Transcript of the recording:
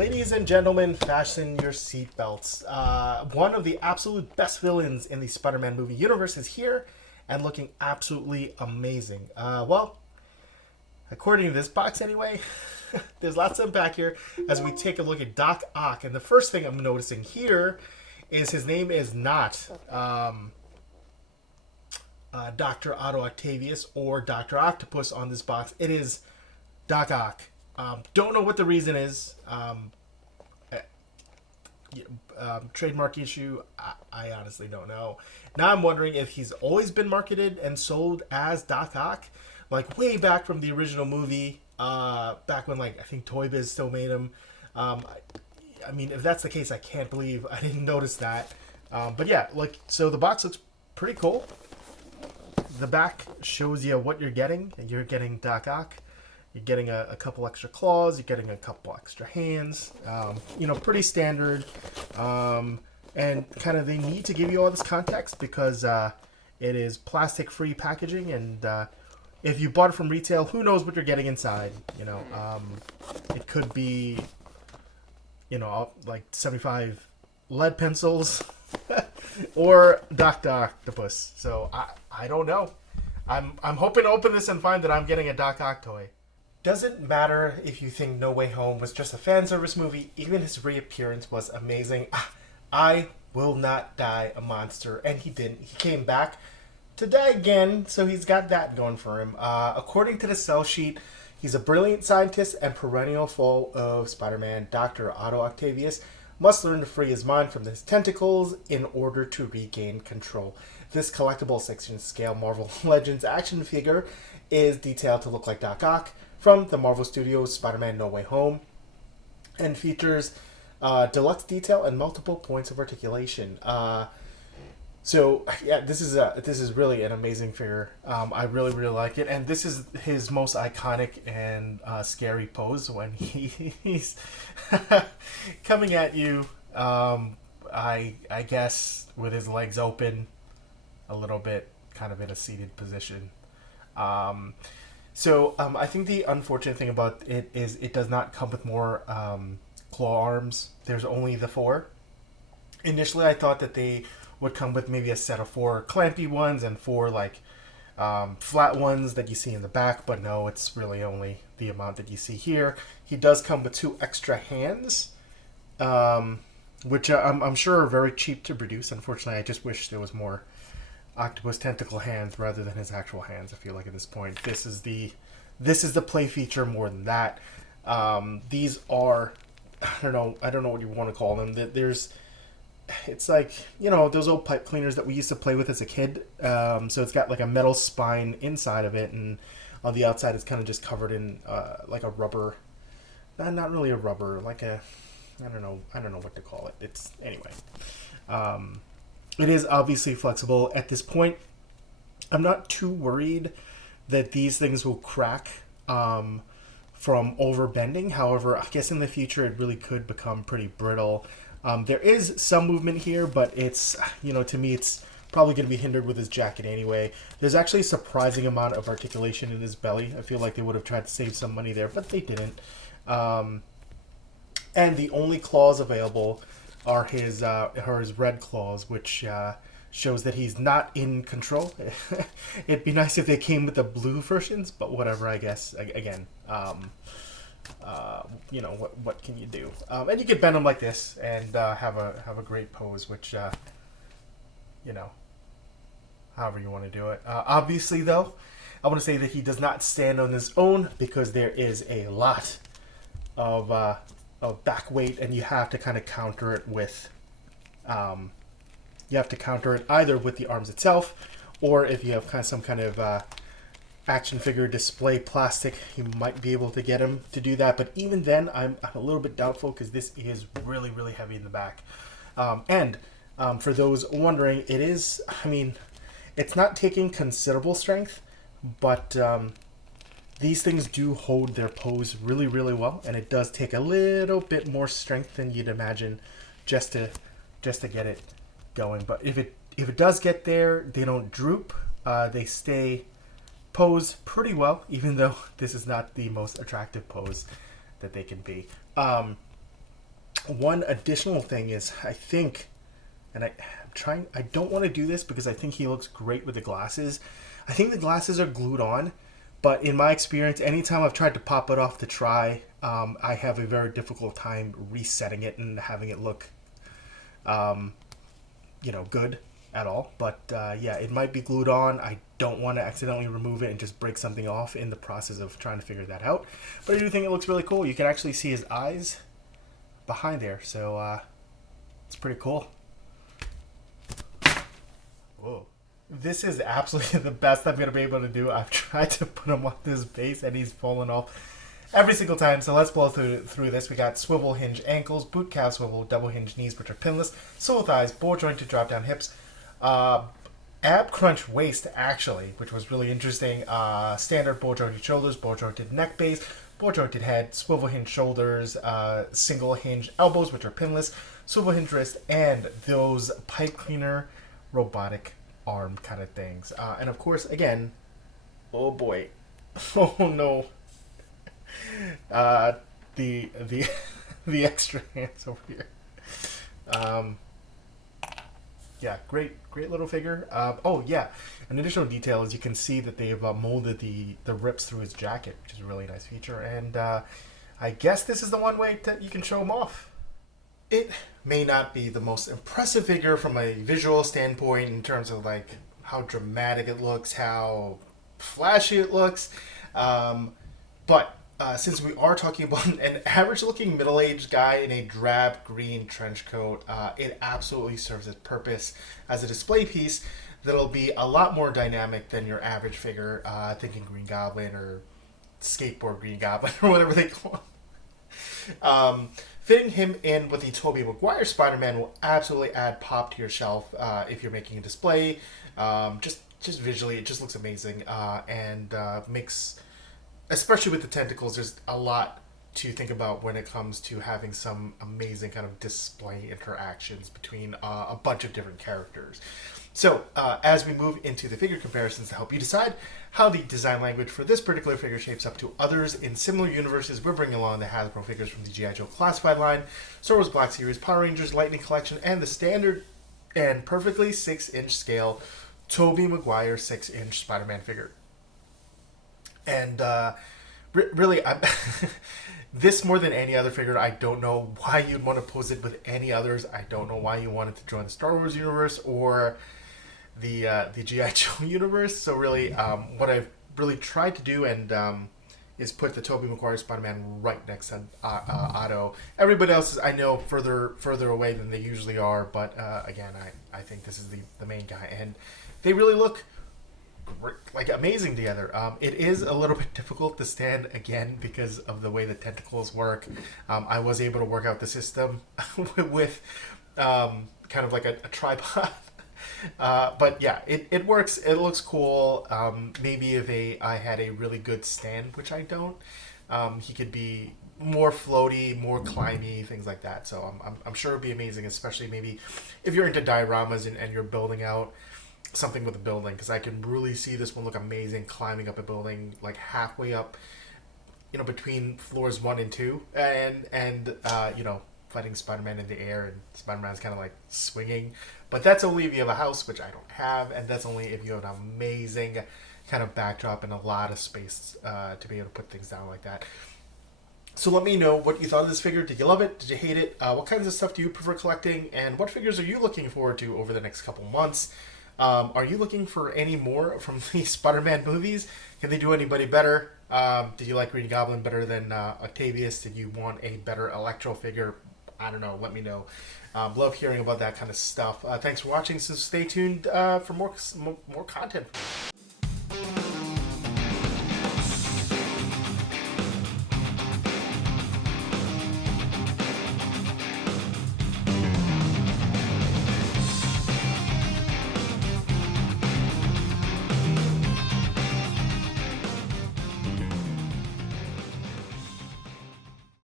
Ladies and gentlemen, fasten your seatbelts. One of the absolute best villains in the Spider-Man movie universe is here and looking absolutely amazing. Well, according to this box anyway, there's lots to unpack here as we take a look at Doc Ock. And the first thing I'm noticing here is his name is not Dr. Otto Octavius or Dr. Octopus on this box. It is Doc Ock. Don't know what the reason is. Trademark issue, I honestly don't know. Now I'm wondering if he's always been marketed and sold as Doc Ock, like way back from the original movie, back when I think Toy Biz still made him. I mean, if that's the case, I can't believe I didn't notice that. But yeah, so the box looks pretty cool. The back shows you what you're getting. You're getting Doc Ock. You're getting a couple extra claws. You're getting a couple extra hands. Pretty standard. And kind of they need to give you all this context because it is plastic-free packaging. And if you bought it from retail, who knows what you're getting inside? It could be, like 75 lead pencils or Dr. Octopus. So I don't know. I'm hoping to open this and find that I'm getting a Doc Ock toy. Doesn't matter if you think No Way Home was just a fan service movie, even his reappearance was amazing. I will not die a monster, and he didn't. He came back to die again, so he's got that going for him. According to the sell sheet, he's a brilliant scientist and perennial foe of Spider-Man. Dr. Otto Octavius must learn to free his mind from his tentacles in order to regain control. This collectible 6-inch scale Marvel Legends action figure is detailed to look like Doc Ock from the Marvel Studios' Spider-Man No Way Home, and features deluxe detail and multiple points of articulation. So yeah, this is really an amazing figure. I really like it, and this is his most iconic and scary pose when he's coming at you. I guess with his legs open, a little bit, kind of in a seated position. So I think the unfortunate thing about it is it does not come with more claw arms. There's only the 4. Initially, I thought that they would come with maybe a set of 4 clampy ones and 4 flat ones that you see in the back, but no, it's really only the amount that you see here. He does come with 2 extra hands, which I'm sure are very cheap to produce. Unfortunately, I just wish there was more octopus tentacle hands rather than his actual hands. I feel like at this point this is the play feature more than that. These are, I don't know what you want to call them. It's like, those old pipe cleaners that we used to play with as a kid. So it's got like a metal spine inside of it, and on the outside it's kind of just covered in like a rubber, not really a rubber, like a, I don't know what to call it. It's anyway. It is obviously flexible. At this point, I'm not too worried that these things will crack from overbending. However, I guess in the future it really could become pretty brittle. There is some movement here, but it's, to me it's probably going to be hindered with his jacket anyway. There's actually a surprising amount of articulation in his belly. I feel like they would have tried to save some money there, but they didn't. And the only claws available are his red claws, which shows that he's not in control. It'd be nice if they came with the blue versions, but whatever, I guess. Again, what can you do? And you could bend them like this and have a great pose, which however you want to do it. Obviously, though, I want to say that he does not stand on his own because there is a lot of back weight, and you have to kind of counter it with either with the arms itself, or if you have some kind of action figure display plastic, you might be able to get him to do that. But even then, I'm a little bit doubtful because this is really heavy in the back. And for those wondering, it is, it's not taking considerable strength, but these things do hold their pose really well, and it does take a little bit more strength than you'd imagine just to get it going. But if it does get there, they don't droop. They stay pose pretty well, even though this is not the most attractive pose that they can be. One additional thing is, I think, and I don't want to do this because I think he looks great with the glasses. I think the glasses are glued on, but in my experience, anytime I've tried to pop it off to try, I have a very difficult time resetting it and having it look, good at all. But yeah, it might be glued on. I don't want to accidentally remove it and just break something off in the process of trying to figure that out. But I do think it looks really cool. You can actually see his eyes behind there, so it's pretty cool. Whoa. This is absolutely the best I'm going to be able to do. I've tried to put him on this base and he's fallen off every single time. So let's blow through this. We got swivel hinge ankles, boot calf swivel, double hinge knees, which are pinless, sole thighs, ball jointed drop down hips, ab crunch waist, actually, which was really interesting. Standard ball jointed shoulders, ball jointed neck base, ball jointed head, swivel hinge shoulders, single hinge elbows, which are pinless, swivel hinge wrist, and those pipe cleaner robotic arm kind of things. And of course, again, oh boy, oh no, the the extra hands over here. Yeah, great little figure. Oh yeah, an additional detail is you can see that they've molded the rips through his jacket, which is a really nice feature. And I guess this is the one way that you can show him off. It may not be the most impressive figure from a visual standpoint in terms of like how dramatic it looks, how flashy it looks, but since we are talking about an average-looking middle-aged guy in a drab green trench coat, it absolutely serves its purpose as a display piece that'll be a lot more dynamic than your average figure, thinking Green Goblin or Skateboard Green Goblin or whatever they call him. Fitting him in with the Tobey Maguire Spider-Man will absolutely add pop to your shelf if you're making a display. Just visually, it just looks amazing and makes, especially with the tentacles, there's a lot to think about when it comes to having some amazing kind of display interactions between a bunch of different characters. So, as we move into the figure comparisons to help you decide how the design language for this particular figure shapes up to others in similar universes, we're bringing along the Hasbro figures from the G.I. Joe Classified line, Star Wars Black Series, Power Rangers Lightning Collection, and the standard and perfectly 6-inch scale Tobey Maguire 6-inch Spider-Man figure. And really, this more than any other figure, I don't know why you'd want to pose it with any others. I don't know why you wanted to join the Star Wars universe or the G.I. Joe universe. So really, what I've really tried to do and is put the Tobey Maguire Spider-Man right next to Otto. Everybody else is, I know, further away than they usually are, but again, I think this is the main guy, and they really look like amazing together. It is a little bit difficult to stand again because of the way the tentacles work. I was able to work out the system with kind of like a tripod. But yeah, it works. It looks cool. Maybe if I had a really good stand, which I don't, he could be more floaty, more climby, things like that. So I'm sure it'd be amazing, especially maybe if you're into dioramas and you're building out something with a building, because I can really see this one look amazing climbing up a building, like halfway up, between floors 1 and 2, and fighting Spider-Man in the air, and Spider-Man's kind of like swinging. But that's only if you have a house, which I don't have, and that's only if you have an amazing kind of backdrop and a lot of space to be able to put things down like that. So let me know what you thought of this figure. Did you love it? Did you hate it? What kinds of stuff do you prefer collecting? And what figures are you looking forward to over the next couple months? Are you looking for any more from the Spider-Man movies? Can they do anybody better? Did you like Green Goblin better than Octavius? Did you want a better Electro figure? I don't know. Let me know. Love hearing about that kind of stuff. Thanks for watching. So stay tuned for more content.